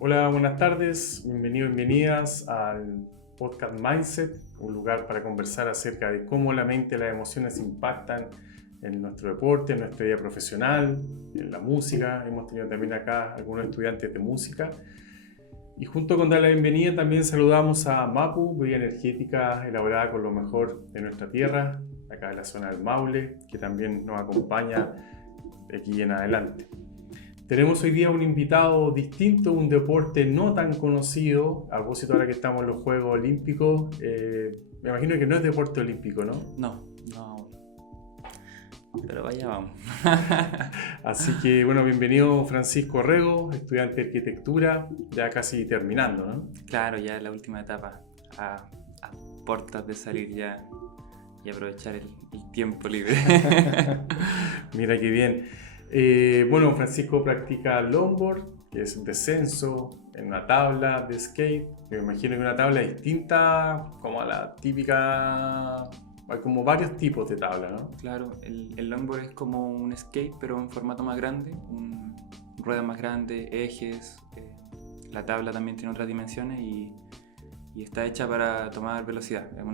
Hola, buenas tardes, bienvenidos, bienvenidas al podcast Mindset, un lugar para conversar acerca de cómo la mente y las emociones impactan en nuestro deporte, en nuestra vida profesional, en la música. Hemos tenido también acá algunos estudiantes de música. Y junto con dar la bienvenida también saludamos a Mapu, bebida energética elaborada con lo mejor de nuestra tierra, acá de la zona del Maule, que también nos acompaña de aquí en adelante. Tenemos hoy día un invitado distinto, un deporte no tan conocido, a propósito ahora que estamos en los Juegos Olímpicos. Me imagino que no es deporte olímpico, ¿no? No, pero vaya vamos. Así que bueno, bienvenido Francisco Rego, estudiante de arquitectura, ya casi terminando, ¿no? Claro, ya es la última etapa, a puertas de salir ya y aprovechar el tiempo libre. Mira qué bien. Bueno, Francisco practica longboard, que es descenso en una tabla de skate. Me imagino que una tabla distinta como a la típica. Hay como varios tipos de tabla, ¿no? Claro, el longboard es como un skate, pero en formato más grande, rueda más grande, ejes. La tabla también tiene otras dimensiones y está hecha para tomar velocidad, es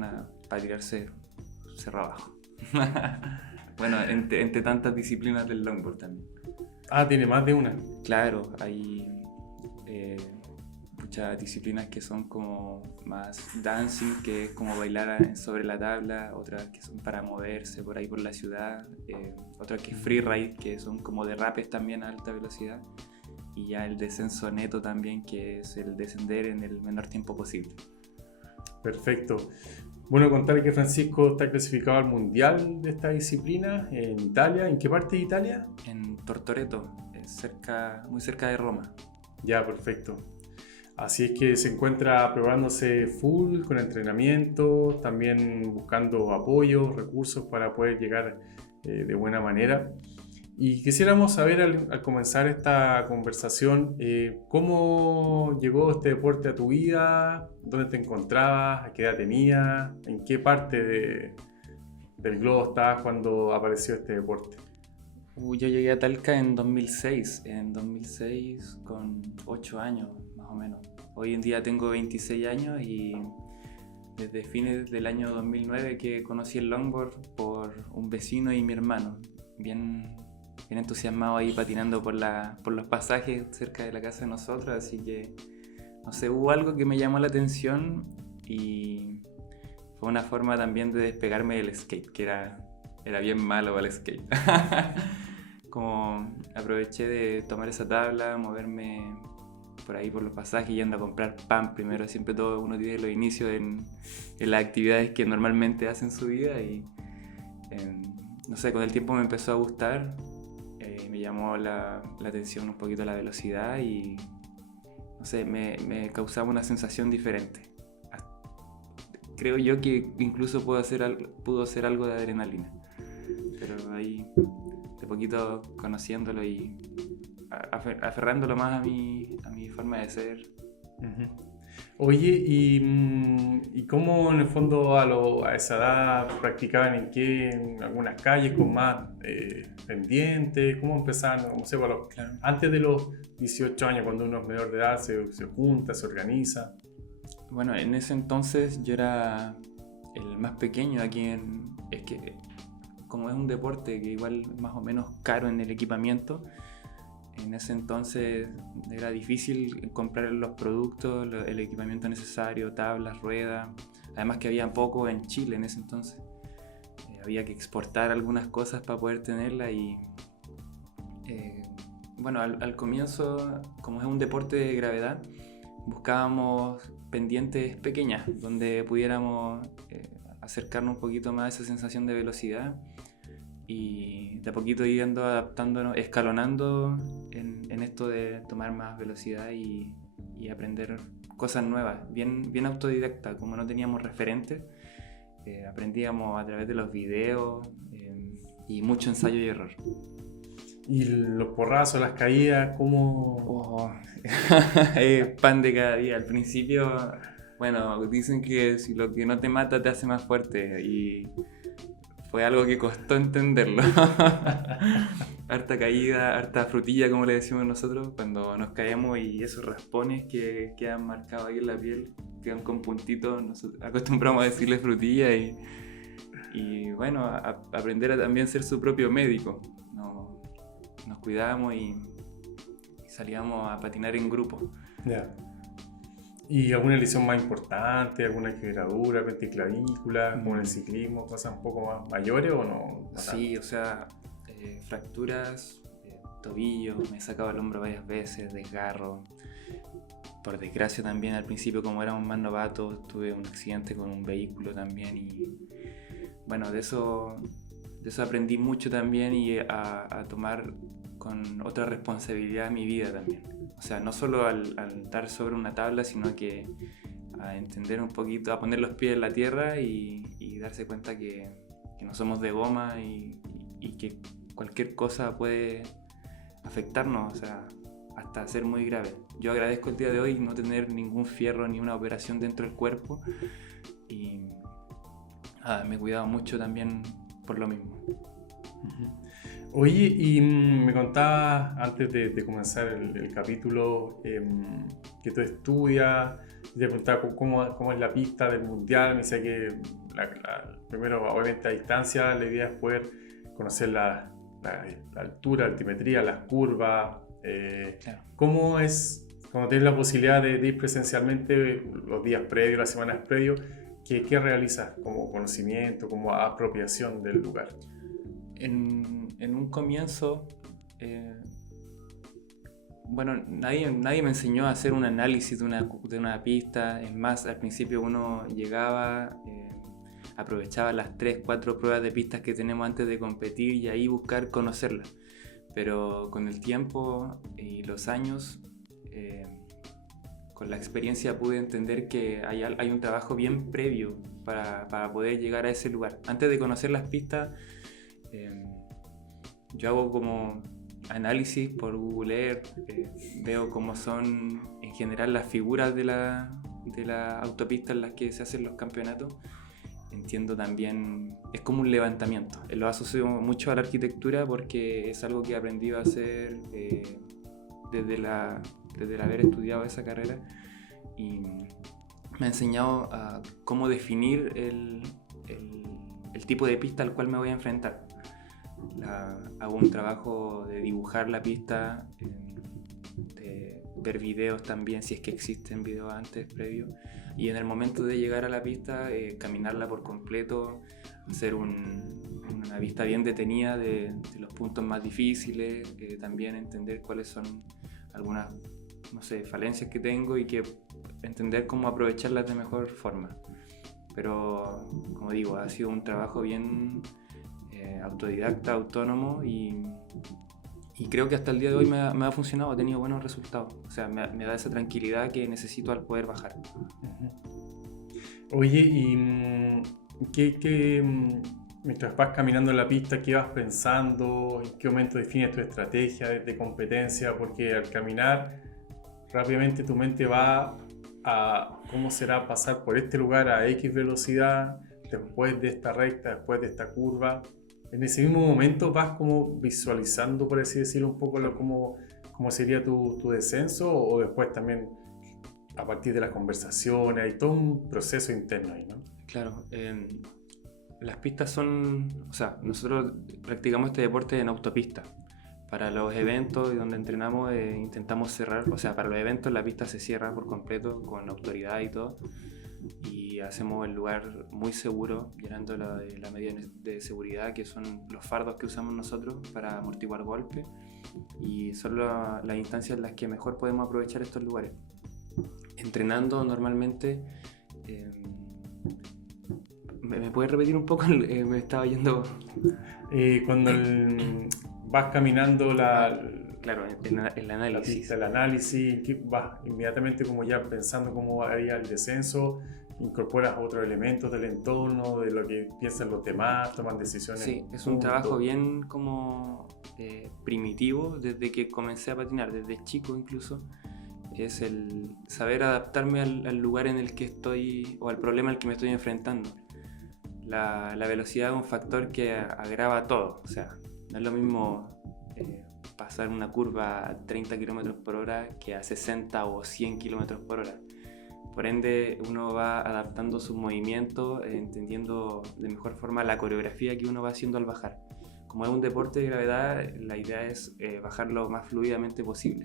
para tirarse cerro abajo. Bueno, entre tantas disciplinas del longboard también. Ah, tiene más de una. Claro, hay muchas disciplinas que son como más dancing, que es como bailar sobre la tabla, otras que son para moverse por ahí por la ciudad, otras que es freeride, que son como derrapes también a alta velocidad, y ya el descenso neto también, que es el descender en el menor tiempo posible. Perfecto. Bueno, contar que Francisco está clasificado al mundial de esta disciplina en Italia. ¿En qué parte de Italia? En Tortoreto, muy cerca de Roma. Ya, perfecto. Así es que se encuentra preparándose full con entrenamiento, también buscando apoyo, recursos para poder llegar de buena manera. Y quisiéramos saber al comenzar esta conversación, ¿cómo llegó este deporte a tu vida? ¿Dónde te encontrabas? ¿A qué edad tenías? ¿En qué parte del globo estabas cuando apareció este deporte? Yo llegué a Talca en 2006, con 8 años más o menos. Hoy en día tengo 26 años y desde fines del año 2009 que conocí el longboard por un vecino y mi hermano, bien entusiasmado ahí patinando por los pasajes cerca de la casa de nosotros, así que no sé, hubo algo que me llamó la atención y fue una forma también de despegarme del skate, que era bien malo para el skate. Como aproveché de tomar esa tabla, moverme por ahí por los pasajes, yendo a comprar pan primero. Siempre todo uno tiene los inicios en las actividades que normalmente hace en su vida y no sé, con el tiempo me empezó a gustar, me llamó la atención un poquito la velocidad y no sé, me causaba una sensación diferente. Creo yo que incluso pudo ser algo de adrenalina, pero ahí de poquito conociéndolo y aferrándolo más a mi forma de ser. Uh-huh. Oye, ¿y cómo en el fondo a esa edad practicaban en algunas calles con más pendientes? ¿Cómo empezaban? No sé, Claro. antes de los 18 años, cuando uno es menor de edad, se junta, se organiza. Bueno, en ese entonces yo era el más pequeño aquí es que como es un deporte que igual es más o menos caro en el equipamiento, en ese entonces era difícil comprar los productos, el equipamiento necesario, tablas, ruedas, además que había poco en Chile en ese entonces. Había que exportar algunas cosas para poder tenerla y bueno, al comienzo, como es un deporte de gravedad, buscábamos pendientes pequeñas donde pudiéramos acercarnos un poquito más a esa sensación de velocidad y de a poquito yendo adaptándonos, escalonando en esto de tomar más velocidad y aprender cosas nuevas, bien autodidacta, como no teníamos referentes, aprendíamos a través de los videos y mucho ensayo y error. Y los porrazos, las caídas, ¿cómo? Oh. Pan de cada día. Al principio, bueno, dicen que si lo que no te mata te hace más fuerte y fue algo que costó entenderlo. Harta caída, harta frutilla, como le decimos nosotros, cuando nos caemos, y esos raspones que quedan marcados ahí en la piel, quedan con puntitos, nosotros acostumbramos a decirle frutilla, y bueno, aprender a también ser su propio médico. Nos cuidábamos y salíamos a patinar en grupo. Ya. ¿Y alguna lesión más importante, alguna quebradura, clavícula, como en el ciclismo, cosas un poco más mayores o no? Sí, o sea, fracturas, tobillo, me he sacado el hombro varias veces, desgarro. Por desgracia también al principio, como éramos más novatos, tuve un accidente con un vehículo también, y bueno, de eso aprendí mucho también, y a tomar con otra responsabilidad en mi vida también. O sea, no solo al estar sobre una tabla, sino que a entender un poquito, a poner los pies en la tierra y darse cuenta que no somos de goma, y que cualquier cosa puede afectarnos, o sea, hasta ser muy grave. Yo agradezco el día de hoy no tener ningún fierro ni una operación dentro del cuerpo, y me he cuidado mucho también por lo mismo. Oye, y me contabas antes de comenzar el capítulo que tú estudias, y te preguntaba cómo es la pista del mundial. Me decía que primero, obviamente a distancia, la idea es poder conocer la altura, la altimetría, las curvas. Claro. ¿Cómo es cuando tienes la posibilidad de ir presencialmente los días previos, las semanas previos? ¿Qué realizas como conocimiento, como apropiación del lugar? En un comienzo, bueno, nadie me enseñó a hacer un análisis de una pista. Es más, al principio uno llegaba, aprovechaba las 3-4 pruebas de pistas que tenemos antes de competir, y ahí buscar conocerlas. Pero con el tiempo y los años, con la experiencia, pude entender que hay un trabajo bien previo para poder llegar a ese lugar. Antes de conocer las pistas, yo hago como análisis por Google Earth, veo cómo son en general las figuras de la autopista en las que se hacen los campeonatos. Entiendo también, es como un levantamiento. Lo asocio mucho a la arquitectura porque es algo que he aprendido a hacer desde el haber estudiado esa carrera, y me ha enseñado a cómo definir el tipo de pista al cual me voy a enfrentar. Hago un trabajo de dibujar la pista, de ver videos también, si es que existen videos antes, previos, y en el momento de llegar a la pista, caminarla por completo, hacer una vista bien detenida de los puntos más difíciles, también entender cuáles son algunas, no sé, falencias que tengo, y que entender cómo aprovecharlas de mejor forma. Pero, como digo, ha sido un trabajo bien autodidacta, autónomo, y creo que hasta el día de hoy me ha funcionado, he tenido buenos resultados. O sea, me da esa tranquilidad que necesito al poder bajar. Oye, y mientras vas caminando en la pista, ¿qué vas pensando? ¿En qué momento defines tu estrategia de competencia? Porque al caminar, rápidamente tu mente va a cómo será pasar por este lugar a X velocidad, después de esta recta, después de esta curva. En ese mismo momento vas como visualizando, por así decirlo, un poco cómo sería tu descenso, o después también a partir de las conversaciones. Hay todo un proceso interno ahí, ¿no? Claro, las pistas son, o sea, nosotros practicamos este deporte en autopista. Para los eventos y donde entrenamos, intentamos cerrar, o sea, para los eventos la pista se cierra por completo con autoridad y todo, y hacemos el lugar muy seguro, llenando la medida de seguridad, que son los fardos que usamos nosotros para amortiguar golpes, y son las instancias en las que mejor podemos aprovechar estos lugares. Entrenando normalmente, ¿me puedes repetir un poco? Me estaba yendo... Cuando vas caminando claro, el análisis. La pista, el análisis, que vas inmediatamente como ya pensando cómo haría el descenso, incorporas otros elementos del entorno, de lo que piensan los demás, toman decisiones. Sí, es un trabajo bien como primitivo desde que comencé a patinar, desde chico incluso. Es el saber adaptarme al lugar en el que estoy, o al problema al que me estoy enfrentando. la velocidad es un factor que agrava todo. O sea, no es lo mismo pasar una curva a 30 km por hora que a 60 o 100 km por hora. Por ende, uno va adaptando sus movimientos, entendiendo de mejor forma la coreografía que uno va haciendo al bajar. Como es un deporte de gravedad, la idea es bajar lo más fluidamente posible.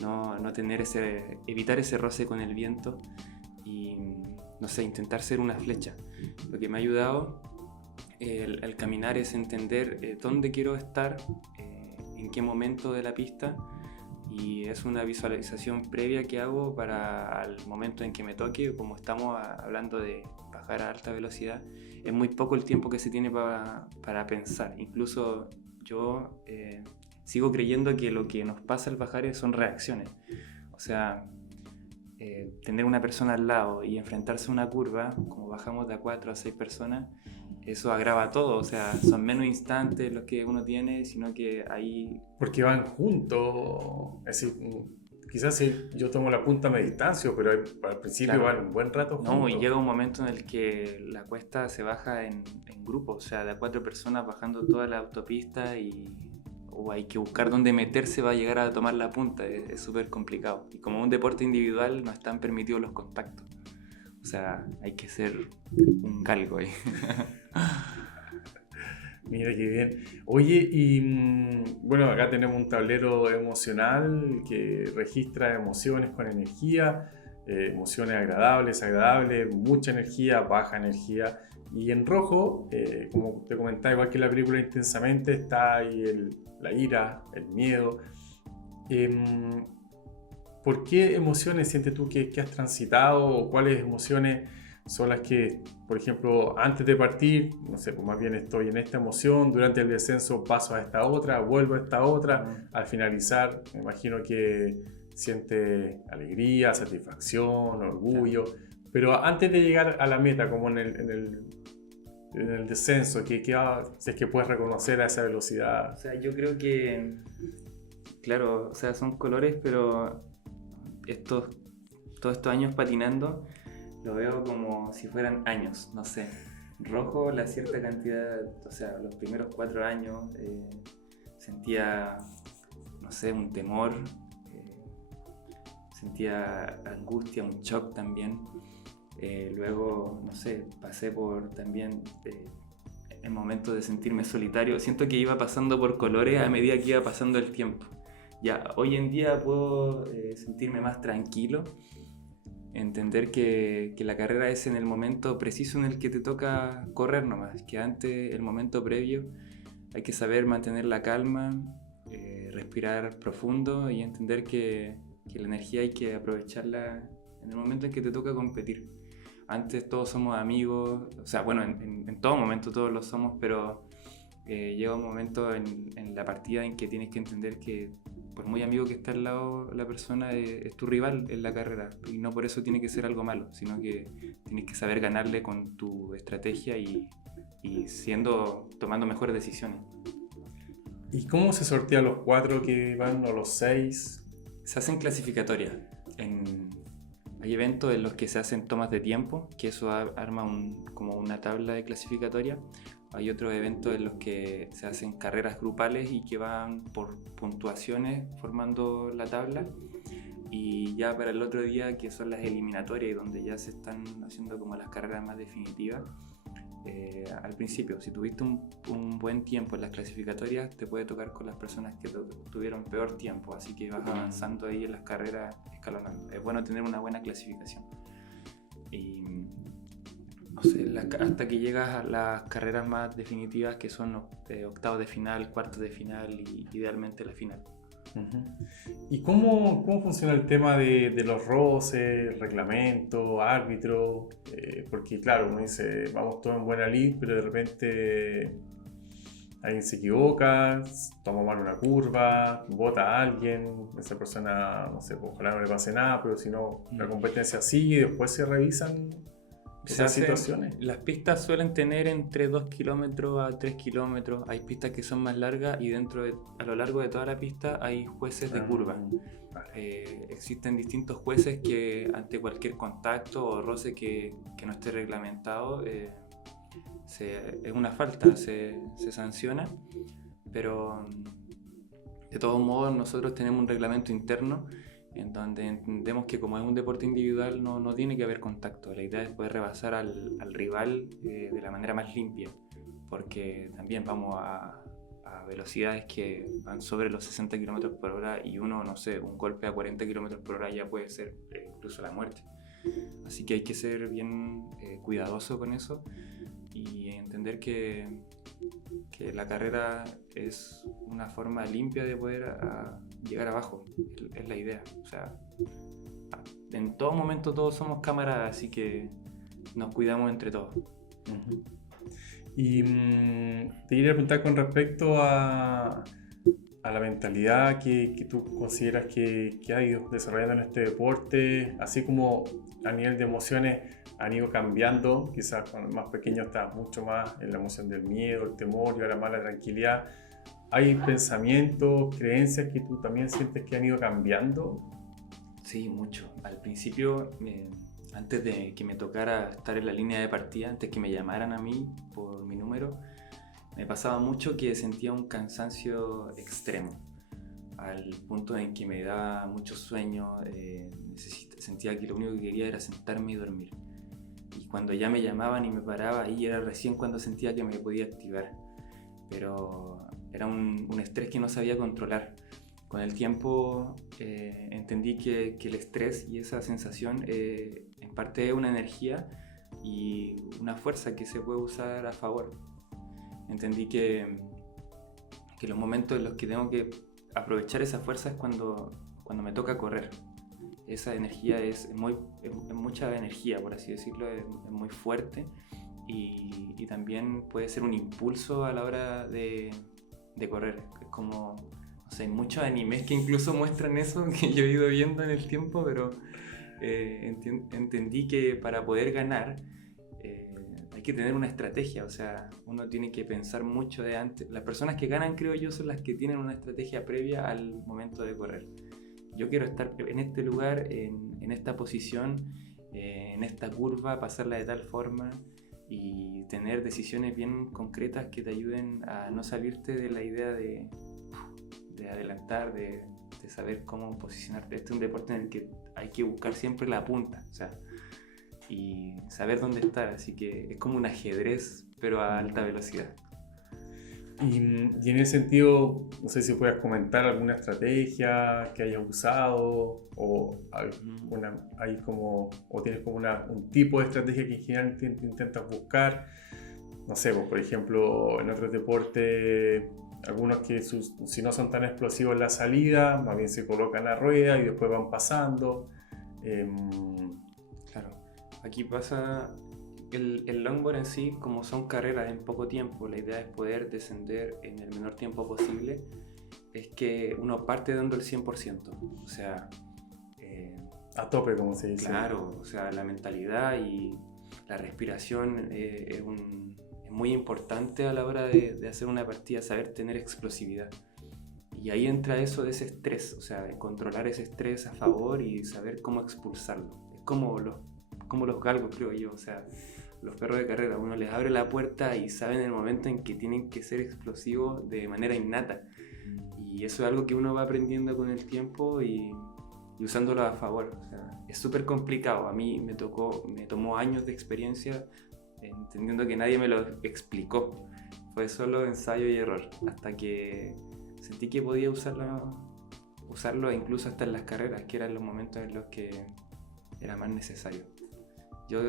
No tener evitar ese roce con el viento y, no sé, intentar ser una flecha. Lo que me ha ayudado el caminar es entender dónde quiero estar, en qué momento de la pista, y es una visualización previa que hago para el momento en que me toque. Como estamos hablando de bajar a alta velocidad, es muy poco el tiempo que se tiene para pensar. Incluso yo sigo creyendo que lo que nos pasa al bajar son reacciones. O sea, tener una persona al lado y enfrentarse a una curva, como bajamos de a 4 a 6 personas, eso agrava todo. O sea, son menos instantes los que uno tiene, sino que ahí... Porque van juntos, es decir, quizás si yo tomo la punta me distancio, pero al principio Claro. van un buen rato juntos. No, y llega un momento en el que la cuesta se baja en grupo, o sea, de a 4 personas bajando toda la autopista o hay que buscar dónde meterse para llegar a tomar la punta. Es súper complicado. Y como un deporte individual no están permitidos los contactos. O sea, hay que ser un galgo ahí. Mira qué bien. Oye, y bueno, acá tenemos un tablero emocional que registra emociones con energía, emociones agradables, desagradables, mucha energía, baja energía. Y en rojo, como te comentaba, igual que en la película Intensamente, está ahí la ira, el miedo. ¿Por qué emociones sientes tú que has transitado, o cuáles emociones son las que, por ejemplo, antes de partir, no sé, pues más bien estoy en esta emoción, durante el descenso paso a esta otra, vuelvo a esta otra, al finalizar me imagino que sientes alegría, satisfacción, orgullo, pero antes de llegar a la meta, como en el descenso, si es que puedes reconocer a esa velocidad? O sea, yo creo que, claro, o sea, son colores, pero todos estos años patinando, lo veo como si fueran años, no sé. Rojo, la cierta cantidad, o sea, los primeros 4 años sentía, no sé, un temor, sentía angustia, un shock también. Luego, no sé, pasé por también el momento de sentirme solitario. Siento que iba pasando por colores a medida que iba pasando el tiempo. Ya, hoy en día puedo sentirme más tranquilo, entender que la carrera es en el momento preciso en el que te toca correr nomás, que antes, el momento previo, hay que saber mantener la calma, respirar profundo y entender que la energía hay que aprovecharla en el momento en que te toca competir. Antes todos somos amigos, o sea, bueno, en todo momento todos lo somos, pero llega un momento en la partida en que tienes que entender que por muy amigo que esté al lado la persona, es tu rival en la carrera, y no por eso tiene que ser algo malo, sino que tienes que saber ganarle con tu estrategia y tomando mejores decisiones. ¿Y cómo se sortean los 4 que van o los 6? Se hacen clasificatorias. Hay eventos en los que se hacen tomas de tiempo, que eso arma como una tabla de clasificatoria. Hay otros eventos en los que se hacen carreras grupales y que van por puntuaciones formando la tabla. Y ya para el otro día, que son las eliminatorias y donde ya se están haciendo como las carreras más definitivas, al principio, si tuviste un buen tiempo en las clasificatorias, te puede tocar con las personas que tuvieron peor tiempo, así que vas avanzando ahí en las carreras escalonando. Es bueno tener una buena clasificación. Y no sé, hasta que llegas a las carreras más definitivas, que son octavos de final, cuartos de final y idealmente la final. ¿Y cómo funciona el tema de los roces, reglamento, árbitro? Porque claro, uno dice, vamos todos en buena lid, pero de repente alguien se equivoca, toma mal una curva, bota a alguien, esa persona, no sé, ojalá no le pase nada, pero si no, la competencia sigue y después se revisan esas situaciones. Las pistas suelen tener entre 2 kilómetros a 3 kilómetros. Hay pistas que son más largas y a lo largo de toda la pista hay jueces de curva. Vale. Existen distintos jueces que ante cualquier contacto o roce que no esté reglamentado es una falta, se sanciona, pero de todos modos nosotros tenemos un reglamento interno en donde entendemos que como es un deporte individual no tiene que haber contacto. La idea es poder rebasar al rival de la manera más limpia, porque también vamos a velocidades que van sobre los 60 km por hora y un golpe a 40 km por hora ya puede ser incluso la muerte. Así que hay que ser bien cuidadoso con eso y entender que la carrera es una forma limpia de poder llegar abajo, es la idea. O sea, en todo momento todos somos camaradas, así que nos cuidamos entre todos. Uh-huh. Y te quería preguntar con respecto a la mentalidad que tú consideras que ha ido desarrollando en este deporte, así como a nivel de emociones han ido cambiando. Quizás cuando más pequeño estabas mucho más en la emoción del miedo, el temor, y ahora más la tranquilidad. ¿Hay pensamientos, creencias que tú también sientes que han ido cambiando? Sí, mucho. Al principio, antes de que me tocara estar en la línea de partida, antes que me llamaran a mí por mi número, me pasaba mucho que sentía un cansancio extremo, al punto en que me daba mucho sueño, sentía que lo único que quería era sentarme y dormir. Y cuando ya me llamaban y me paraba, ahí era recién cuando sentía que me podía activar. Pero era un estrés que no sabía controlar. Con el tiempo entendí que el estrés y esa sensación en parte es una energía y una fuerza que se puede usar a favor. Entendí que los momentos en los que tengo que aprovechar esa fuerza es cuando me toca correr. Esa energía es mucha energía, por así decirlo, es muy fuerte y también puede ser un impulso a la hora de correr. Es como, no sé, hay muchos animes que incluso muestran eso, que yo he ido viendo en el tiempo, pero entendí que para poder ganar hay que tener una estrategia, o sea, uno tiene que pensar mucho de antes. Las personas que ganan, creo yo, son las que tienen una estrategia previa al momento de correr. Yo quiero estar en este lugar, en esta posición, en esta curva, pasarla de tal forma y tener decisiones bien concretas que te ayuden a no salirte de la idea de adelantar, de saber cómo posicionarte. Este es un deporte en el que hay que buscar siempre la punta, o sea, y saber dónde estar, así que es como un ajedrez, pero a alta velocidad. Y en ese sentido, no sé si puedes comentar alguna estrategia que hayas usado o tienes como un tipo de estrategia que en general intentas buscar. No sé, pues, por ejemplo, en otros deportes, algunos que si no son tan explosivos en la salida, más bien se colocan a rueda y después van pasando. Claro, aquí pasa... El longboard en sí, como son carreras en poco tiempo, la idea es poder descender en el menor tiempo posible, es que uno parte dando el 100%, o sea... a tope, como se dice. Claro, o sea, la mentalidad y la respiración es muy importante a la hora de hacer una partida, saber tener explosividad. Y ahí entra eso de ese estrés, o sea, de controlar ese estrés a favor y saber cómo expulsarlo. Es como los galgos, creo yo, o sea... Los perros de carrera, uno les abre la puerta y saben el momento en que tienen que ser explosivos de manera innata. Y eso es algo que uno va aprendiendo con el tiempo y usándolo a favor. O sea, es súper complicado. A mí me tomó años de experiencia entendiendo que nadie me lo explicó. Fue solo ensayo y error. Hasta que sentí que podía usarlo incluso hasta en las carreras, que eran los momentos en los que era más necesario. Yo,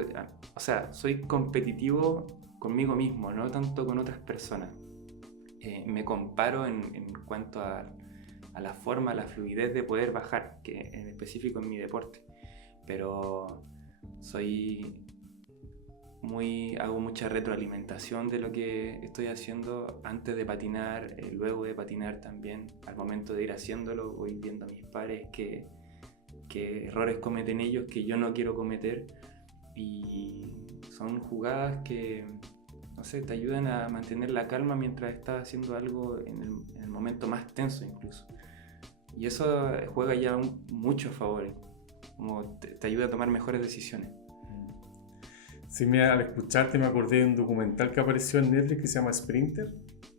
o sea, soy competitivo conmigo mismo, no tanto con otras personas. Me comparo en cuanto a la forma, a la fluidez de poder bajar, que en específico en mi deporte. Pero hago mucha retroalimentación de lo que estoy haciendo antes de patinar, luego de patinar también. Al momento de ir haciéndolo, voy viendo a mis pares qué errores cometen ellos que yo no quiero cometer. Y son jugadas que, no sé, te ayudan a mantener la calma mientras estás haciendo algo en el momento más tenso incluso. Y eso juega ya mucho a favor, como te ayuda a tomar mejores decisiones. Sí, mira, al escucharte me acordé de un documental que apareció en Netflix que se llama Sprinter,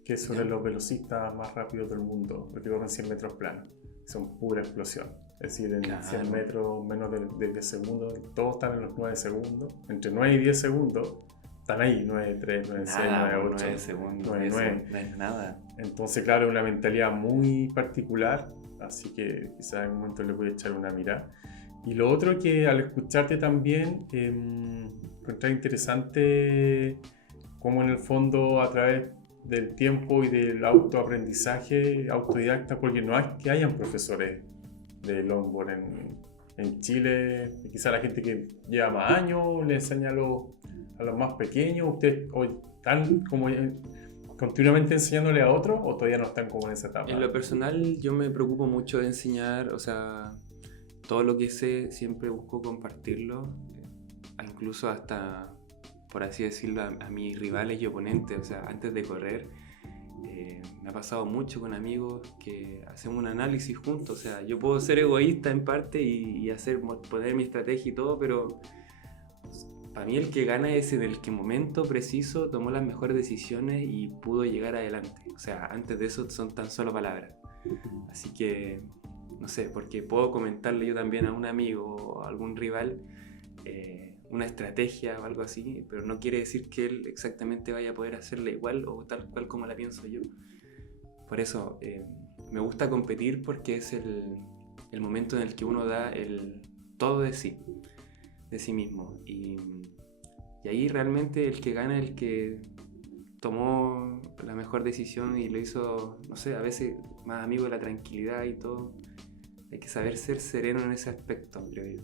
que es sobre los velocistas más rápidos del mundo, los que corren 100 metros planos. Son pura explosión. Es decir, en 100 metros, menos de 10 segundos, todos están en los 9 segundos. Entre 9 y 10 segundos, están ahí, 9, 3, 9, 6, 9, 8, 9 segundos, 9, 9. No es nada. Entonces, claro, es una mentalidad muy particular, así que quizás en un momento le voy a echar una mirada. Y lo otro que al escucharte también, encontré interesante cómo en el fondo a través del tiempo y del autoaprendizaje autodidacta, porque no es que hayan profesores de longboard en Chile, quizá la gente que lleva más años le enseña a los más pequeños. ¿Ustedes hoy están como continuamente enseñándole a otros o todavía no están como en esa etapa? En lo personal yo me preocupo mucho de enseñar, o sea, todo lo que sé siempre busco compartirlo, incluso hasta, por así decirlo, a mis rivales y oponentes. O sea, antes de correr me ha pasado mucho con amigos que hacemos un análisis juntos. O sea, yo puedo ser egoísta en parte y poner mi estrategia y todo, pero para mí el que gana es en el que momento preciso tomó las mejores decisiones y pudo llegar adelante. O sea, antes de eso son tan solo palabras. Así que, no sé, porque puedo comentarle yo también a un amigo o a algún rival una estrategia o algo así, pero no quiere decir que él exactamente vaya a poder hacerla igual o tal cual como la pienso yo. Por eso me gusta competir, porque es el momento en el que uno da el todo de sí mismo. Y ahí realmente el que gana es el que tomó la mejor decisión y lo hizo, no sé, a veces más amigo de la tranquilidad y todo. Hay que saber ser sereno en ese aspecto, creo yo.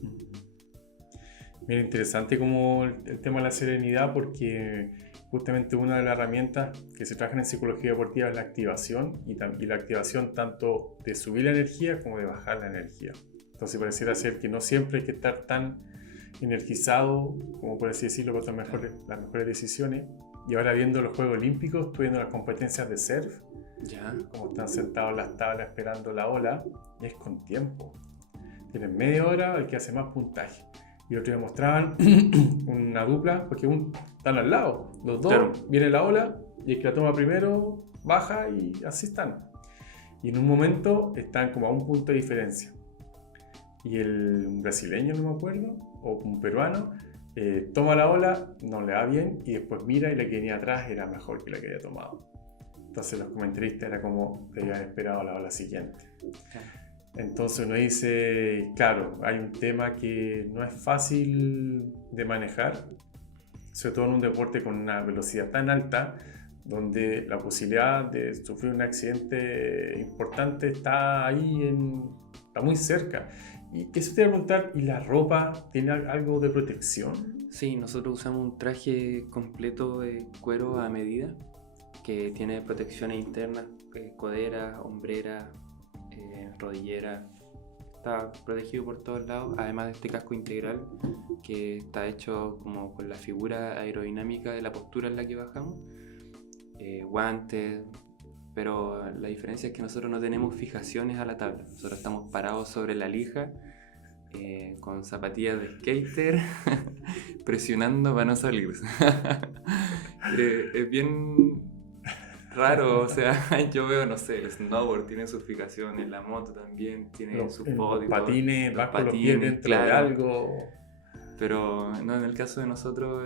Mira, interesante como el tema de la serenidad, porque justamente una de las herramientas que se trabajan en psicología deportiva es la activación, y la activación tanto de subir la energía como de bajar la energía. Entonces pareciera ser que no siempre hay que estar tan energizado, como por así decirlo, para tomar las mejores decisiones. Y ahora viendo los Juegos Olímpicos, estoy viendo las competencias de surf, como están sentados en las tablas esperando la ola, y es con tiempo. Tienen media hora el que hace más puntaje. Y otros me mostraban una dupla, porque están al lado, los dos, claro. Viene la ola y el que la toma primero baja y así están. Y en un momento están como a un punto de diferencia. Y un brasileño, no me acuerdo, o un peruano, toma la ola, no le va bien, y después mira y la que venía atrás era mejor que la que había tomado. Entonces los comentaristas era como debían haber esperado la ola siguiente. Entonces uno dice, claro, hay un tema que no es fácil de manejar, sobre todo en un deporte con una velocidad tan alta, donde la posibilidad de sufrir un accidente importante está ahí, está muy cerca. Y eso te voy a preguntar, ¿y la ropa tiene algo de protección? Sí, nosotros usamos un traje completo de cuero a medida, que tiene protecciones internas, codera, hombrera, rodillera. Está protegido por todos lados, además de este casco integral que está hecho como con la figura aerodinámica de la postura en la que bajamos, guantes, pero la diferencia es que nosotros no tenemos fijaciones a la tabla. Nosotros estamos parados sobre la lija con zapatillas de skater presionando para no salir. Es bien raro, o sea, yo veo, no sé, el snowboard tiene sus fijaciones, la moto también tiene sus los patines, vas con los pies dentro, claro, de algo. Pero no, en el caso de nosotros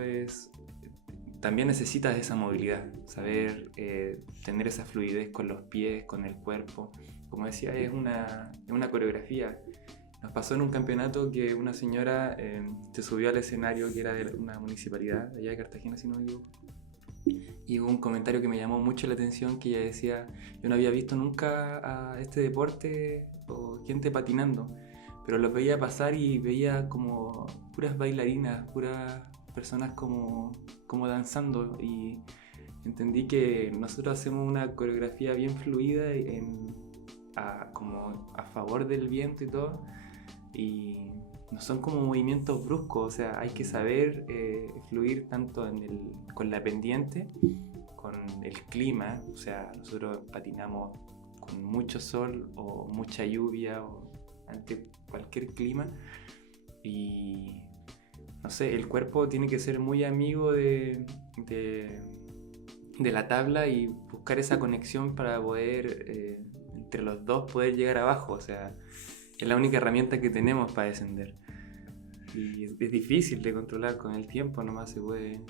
también necesitas esa movilidad, saber tener esa fluidez con los pies, con el cuerpo. Como decía, es una coreografía. Nos pasó en un campeonato que una señora se subió al escenario, que era de una municipalidad allá de Cartagena, si no me equivoco. Y hubo un comentario que me llamó mucho la atención, que ella decía: yo no había visto nunca a este deporte o gente patinando, pero los veía pasar y veía como puras bailarinas, puras personas como danzando, y entendí que nosotros hacemos una coreografía bien fluida como a favor del viento y todo, y no son como movimientos bruscos. O sea, hay que saber fluir tanto con la pendiente, con el clima. O sea, nosotros patinamos con mucho sol o mucha lluvia o ante cualquier clima, y no sé, el cuerpo tiene que ser muy amigo de la tabla y buscar esa conexión para poder, entre los dos, poder llegar abajo. O sea, es la única herramienta que tenemos para descender. Y es difícil de controlar con el tiempo, nomás se puede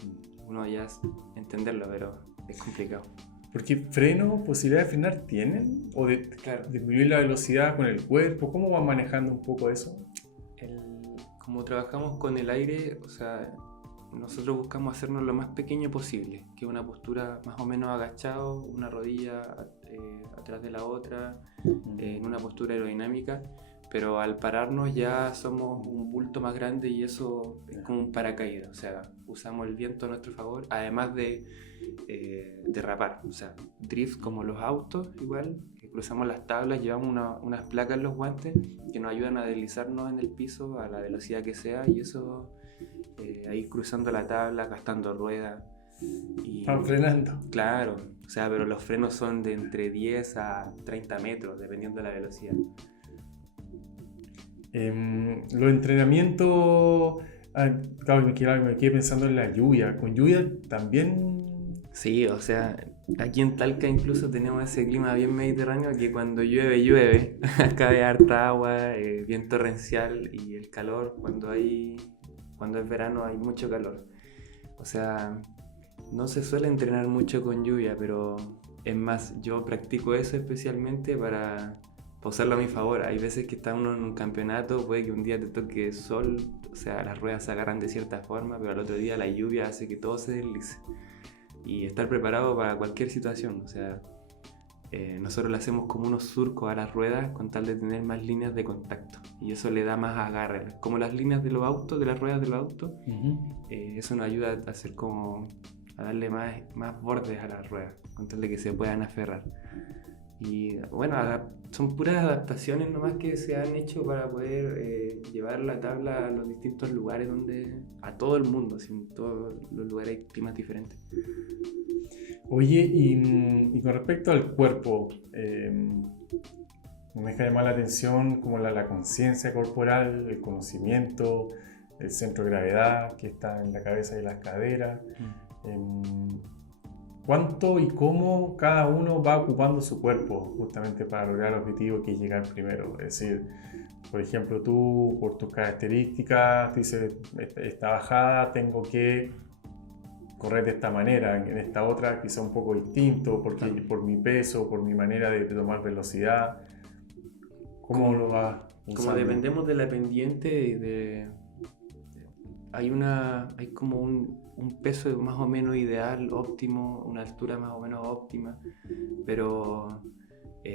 uno ya entenderlo, pero es complicado. Porque freno, posibilidad de frenar tienen, o de Claro. disminuir la velocidad con el cuerpo, ¿cómo van manejando un poco eso? Como trabajamos con el aire, o sea, nosotros buscamos hacernos lo más pequeño posible, que una postura más o menos agachado, una rodilla atrás de la otra, en una postura aerodinámica, pero al pararnos ya somos un bulto más grande y eso es como un paracaídas, o sea, usamos el viento a nuestro favor, además de derrapar, o sea, drift como los autos igual, cruzamos las tablas, llevamos unas placas en los guantes que nos ayudan a deslizarnos en el piso a la velocidad que sea y eso, ahí cruzando la tabla, gastando ruedas. Van frenando. Claro, o sea, pero los frenos son de entre 10 a 30 metros, dependiendo de la velocidad. Los entrenamientos, claro, me quedé pensando en la lluvia. Con lluvia también. Sí, o sea, aquí en Talca incluso tenemos ese clima bien mediterráneo que cuando llueve, llueve. Acá hay harta agua, bien torrencial y el calor, cuando es verano hay mucho calor. O sea, no se suele entrenar mucho con lluvia, pero es más, yo practico eso especialmente para usarlo a mi favor. Hay veces que está uno en un campeonato, puede que un día te toque sol, o sea, las ruedas se agarran de cierta forma, pero al otro día la lluvia hace que todo se deslice. Y estar preparado para cualquier situación, o sea, nosotros le hacemos como unos surcos a las ruedas con tal de tener más líneas de contacto y eso le da más agarre, como las líneas de los autos, de las ruedas de los autos. Eso nos ayuda a hacer como a darle más bordes a las ruedas con tal de que se puedan aferrar. Y bueno, son puras adaptaciones nomás que se han hecho para poder llevar la tabla a los distintos lugares a todo el mundo, en todos los lugares hay climas diferentes. Oye, y con respecto al cuerpo, me deja llamar la atención como la conciencia corporal, el conocimiento, el centro de gravedad que está en la cabeza y las caderas. ¿Cuánto y cómo cada uno va ocupando su cuerpo justamente para lograr el objetivo que es llegar primero? Es decir, por ejemplo, tú por tus características dices, esta bajada tengo que correr de esta manera, en esta otra quizá un poco distinto, porque por mi peso, por mi manera de tomar velocidad. ¿Cómo lo vas usando? Como dependemos de la pendiente, hay como un peso más o menos ideal, óptimo, una altura más o menos óptima, pero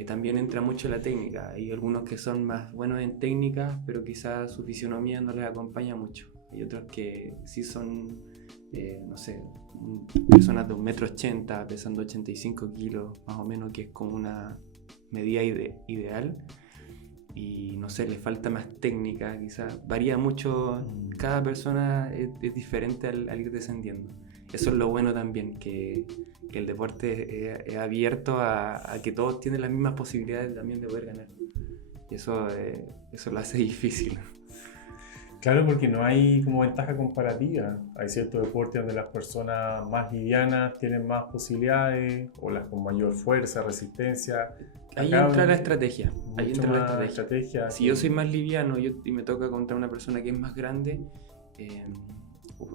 también entra mucho la técnica. Hay algunos que son más buenos en técnicas, pero quizás su fisionomía no les acompaña mucho. Hay otros que sí son, no sé, personas de 1,80 m, pesando 85 kilos, más o menos, que es como una medida ideal. Y no sé, le falta más técnica, quizás varía mucho, cada persona es diferente al ir descendiendo. Eso es lo bueno también, que el deporte es abierto a que todos tienen las mismas posibilidades también de poder ganar. Y eso lo hace difícil. Claro, porque no hay como ventaja comparativa. Hay ciertos deportes donde las personas más livianas tienen más posibilidades, o las con mayor fuerza, resistencia. Ahí entra la estrategia. Ahí entra la estrategia. Si yo soy más liviano y me toca contra una persona que es más grande,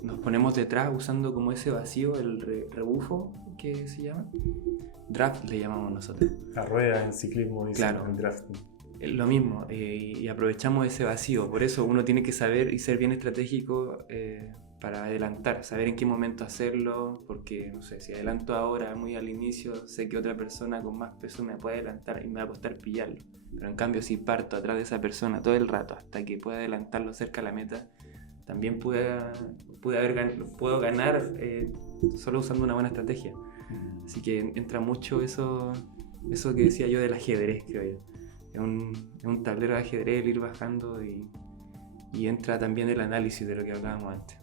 nos ponemos detrás usando como ese vacío, el rebufo que se llama. Draft le llamamos nosotros. La rueda en ciclismo, dicen, claro. el drafting. Lo mismo, y aprovechamos ese vacío. Por eso uno tiene que saber y ser bien estratégico para adelantar, saber en qué momento hacerlo, porque no sé, si adelanto ahora muy al inicio, sé que otra persona con más peso me puede adelantar y me va a costar pillarlo. Pero en cambio, si parto atrás de esa persona todo el rato hasta que pueda adelantarlo cerca a la meta, también puedo ganar solo usando una buena estrategia. Así que entra mucho eso que decía yo del ajedrez, creo yo. Es un tablero de ajedrez el ir bajando y entra también el análisis de lo que hablábamos antes.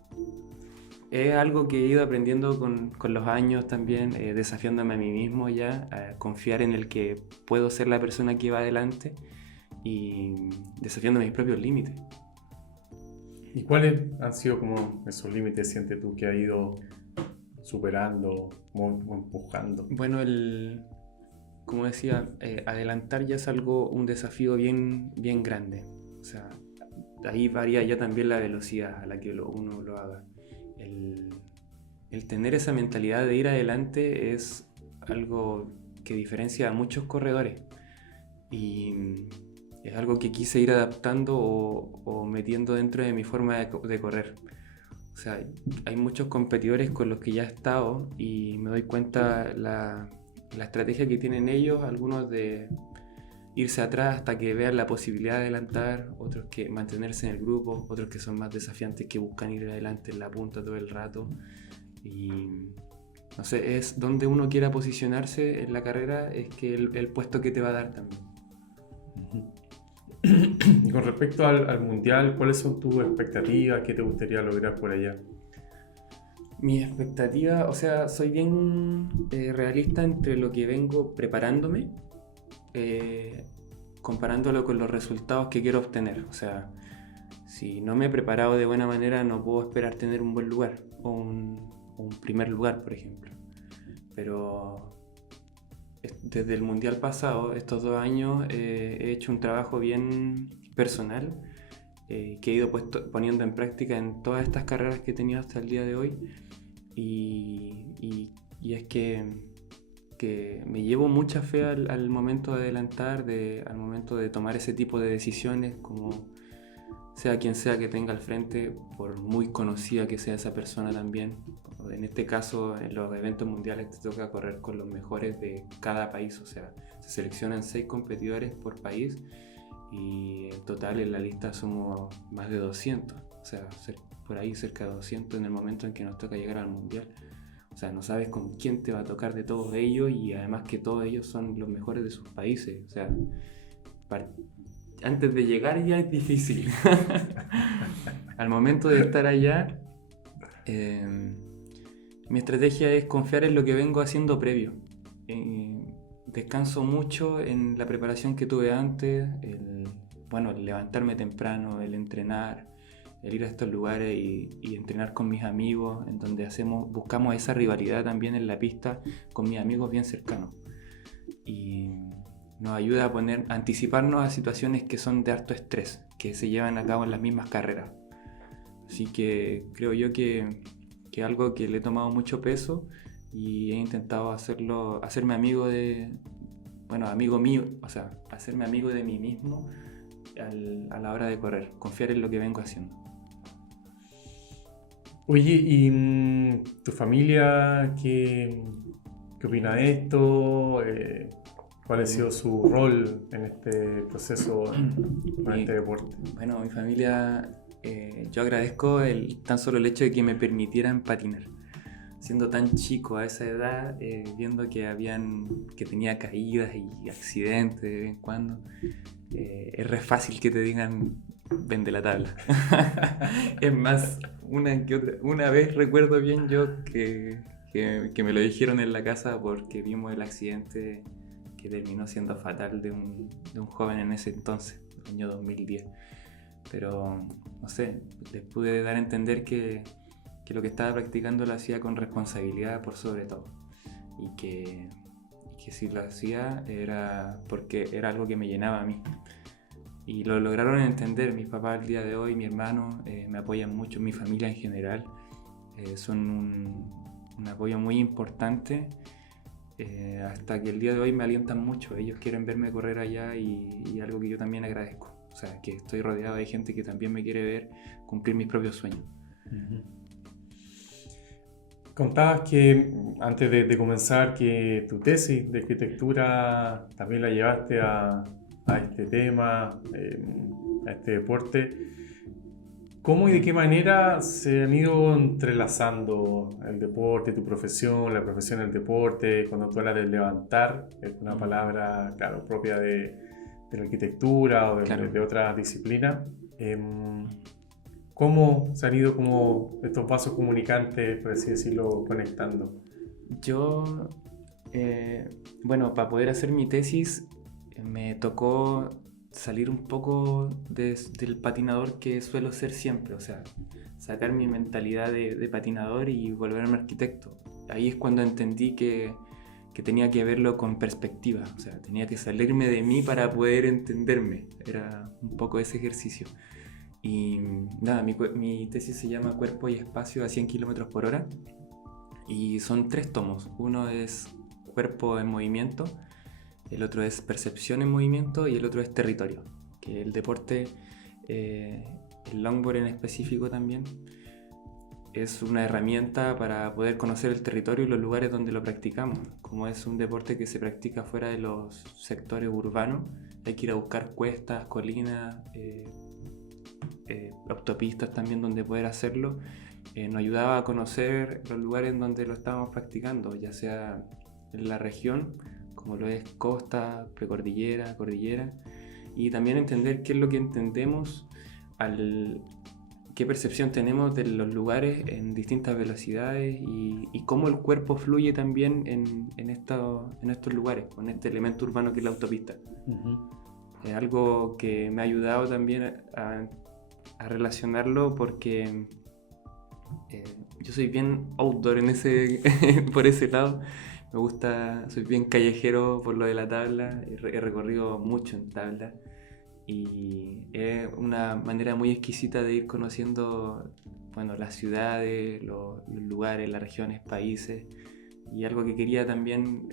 Es algo que he ido aprendiendo con los años también, desafiándome a mí mismo ya, a confiar en el que puedo ser la persona que va adelante y desafiando mis propios límites. ¿Y cuáles han sido como esos límites, sientes tú, que ha ido superando o empujando? Bueno, como decía, adelantar ya es un desafío bien, bien grande. O sea, ahí varía ya también la velocidad a la que uno lo haga. El tener esa mentalidad de ir adelante es algo que diferencia a muchos corredores. Y es algo que quise ir adaptando o metiendo dentro de mi forma de correr. O sea, hay muchos competidores con los que ya he estado y me doy cuenta la estrategia que tienen ellos, algunos de irse atrás hasta que vean la posibilidad de adelantar, otros que mantenerse en el grupo, otros que son más desafiantes, que buscan ir adelante en la punta todo el rato. Y no sé, es donde uno quiera posicionarse en la carrera, es que el puesto que te va a dar también. Y con respecto al mundial, ¿cuáles son tus expectativas? ¿Qué te gustaría lograr por allá? Mi expectativa, o sea, soy bien realista entre lo que vengo preparándome, comparándolo con los resultados que quiero obtener. O sea, si no me he preparado de buena manera, no puedo esperar tener un buen lugar o un primer lugar, por ejemplo. Pero desde el mundial pasado, estos 2 años, he hecho un trabajo bien personal que he ido poniendo en práctica en todas estas carreras que he tenido hasta el día de hoy. Y es que me llevo mucha fe al momento de adelantar, al momento de tomar ese tipo de decisiones, como sea quien sea que tenga al frente, por muy conocida que sea esa persona también. En este caso, en los eventos mundiales te toca correr con los mejores de cada país, o sea, se seleccionan 6 competidores por país y en total en la lista somos más de 200, o sea, por ahí cerca de 200 en el momento en que nos toca llegar al mundial. O sea, no sabes con quién te va a tocar de todos ellos y además que todos ellos son los mejores de sus países. O sea, antes de llegar ya es difícil. Al momento de estar allá, mi estrategia es confiar en lo que vengo haciendo previo. Descanso mucho en la preparación que tuve antes, el levantarme temprano, el entrenar, el ir a estos lugares y entrenar con mis amigos, en donde buscamos esa rivalidad también en la pista con mis amigos bien cercanos. Y nos ayuda a anticiparnos a situaciones que son de harto estrés, que se llevan a cabo en las mismas carreras. Así que creo yo que algo que le he tomado mucho peso y he intentado hacerme amigo amigo mío, o sea, hacerme amigo de mí mismo a la hora de correr, confiar en lo que vengo haciendo. Oye, ¿y tu familia qué opina de esto? ¿Cuál ha sido su rol en este proceso, en este deporte? Bueno, mi familia, yo agradezco tan solo el hecho de que me permitieran patinar. Siendo tan chico a esa edad, viendo que tenía caídas y accidentes de vez en cuando, es re fácil que te digan, vende la tabla. Es más, una vez recuerdo bien yo que me lo dijeron en la casa porque vimos el accidente que terminó siendo fatal de un joven en ese entonces, el año 2010. Pero, no sé, les pude dar a entender que lo que estaba practicando lo hacía con responsabilidad por sobre todo. Y que si lo hacía era porque era algo que me llenaba a mí. Y lo lograron entender mis papás al día de hoy, mi hermano, me apoyan mucho, mi familia en general. Son un apoyo muy importante. Hasta que el día de hoy me alientan mucho. Ellos quieren verme correr allá y algo que yo también agradezco. O sea, que estoy rodeado de gente que también me quiere ver cumplir mis propios sueños. Uh-huh. Contabas que antes de comenzar que tu tesis de arquitectura también la llevaste a este tema, a este deporte. ¿Cómo y de qué manera se han ido entrelazando el deporte, tu profesión, la profesión del deporte? Cuando tú hablas de levantar, es una palabra, claro, propia de la arquitectura o de otras disciplinas. ¿Cómo se han ido como estos vasos comunicantes, por así decirlo, conectando? Yo, para poder hacer mi tesis, me tocó salir un poco del patinador que suelo ser siempre, o sea, sacar mi mentalidad de patinador y volverme arquitecto. Ahí es cuando entendí que tenía que verlo con perspectiva, o sea, tenía que salirme de mí para poder entenderme. Era un poco ese ejercicio. Y nada, mi tesis se llama Cuerpo y Espacio a 100 km/h y son 3 tomos. Uno es Cuerpo en Movimiento, el otro es Percepción en Movimiento y el otro es Territorio, que el deporte, el longboard en específico también, es una herramienta para poder conocer el territorio y los lugares donde lo practicamos. Como es un deporte que se practica fuera de los sectores urbanos, hay que ir a buscar cuestas, colinas, autopistas también donde poder hacerlo. Nos ayudaba a conocer los lugares donde lo estábamos practicando, ya sea en la región, como lo es costa, precordillera, cordillera, y también entender qué es lo que entendemos qué percepción tenemos de los lugares en distintas velocidades y cómo el cuerpo fluye también en estos lugares, con este elemento urbano que es la autopista. Es algo que me ha ayudado también a relacionarlo porque yo soy bien outdoor por ese lado. Me gusta, soy bien callejero por lo de la tabla, he recorrido mucho en tabla. Y es una manera muy exquisita de ir conociendo, bueno, las ciudades, los lugares, las regiones, países, y algo que quería también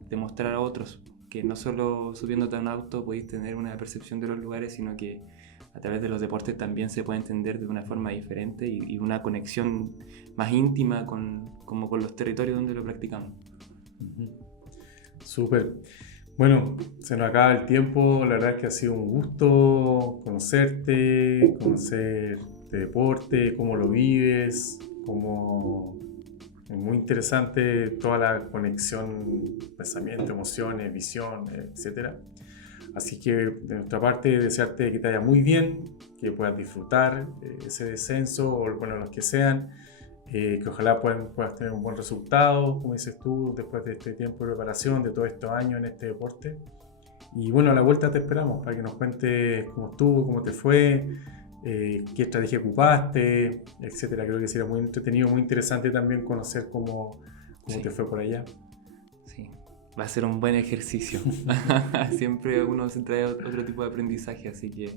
demostrar a otros, que no solo subiéndote a un auto podéis tener una percepción de los lugares, sino que a través de los deportes también se puede entender de una forma diferente y una conexión más íntima como con los territorios donde lo practicamos. Súper. Bueno, se nos acaba el tiempo, la verdad es que ha sido un gusto conocerte, conocer este deporte, cómo lo vives, es muy interesante toda la conexión, pensamiento, emociones, visión, etc. Así que de nuestra parte desearte que te vaya muy bien, que puedas disfrutar ese descenso, o bueno, los que sean, que ojalá puedas tener un buen resultado, como dices tú, después de este tiempo de preparación, de todos estos años en este deporte. Y bueno, a la vuelta te esperamos para que nos cuentes cómo estuvo, cómo te fue, qué estrategia ocupaste, etcétera. Creo que sería muy entretenido, muy interesante también conocer cómo Sí. te fue por allá. Sí, va a ser un buen ejercicio. Siempre uno se trae otro tipo de aprendizaje, así que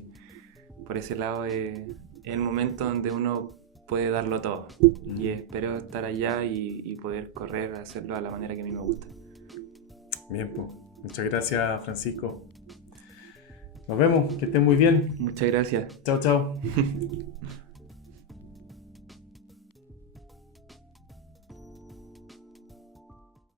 por ese lado es el momento donde uno puede darlo todo. Y espero estar allá y poder correr, hacerlo a la manera que a mí me gusta. Bien, pues. Muchas gracias, Francisco. Nos vemos, que estén muy bien. Muchas gracias. Chao, chao.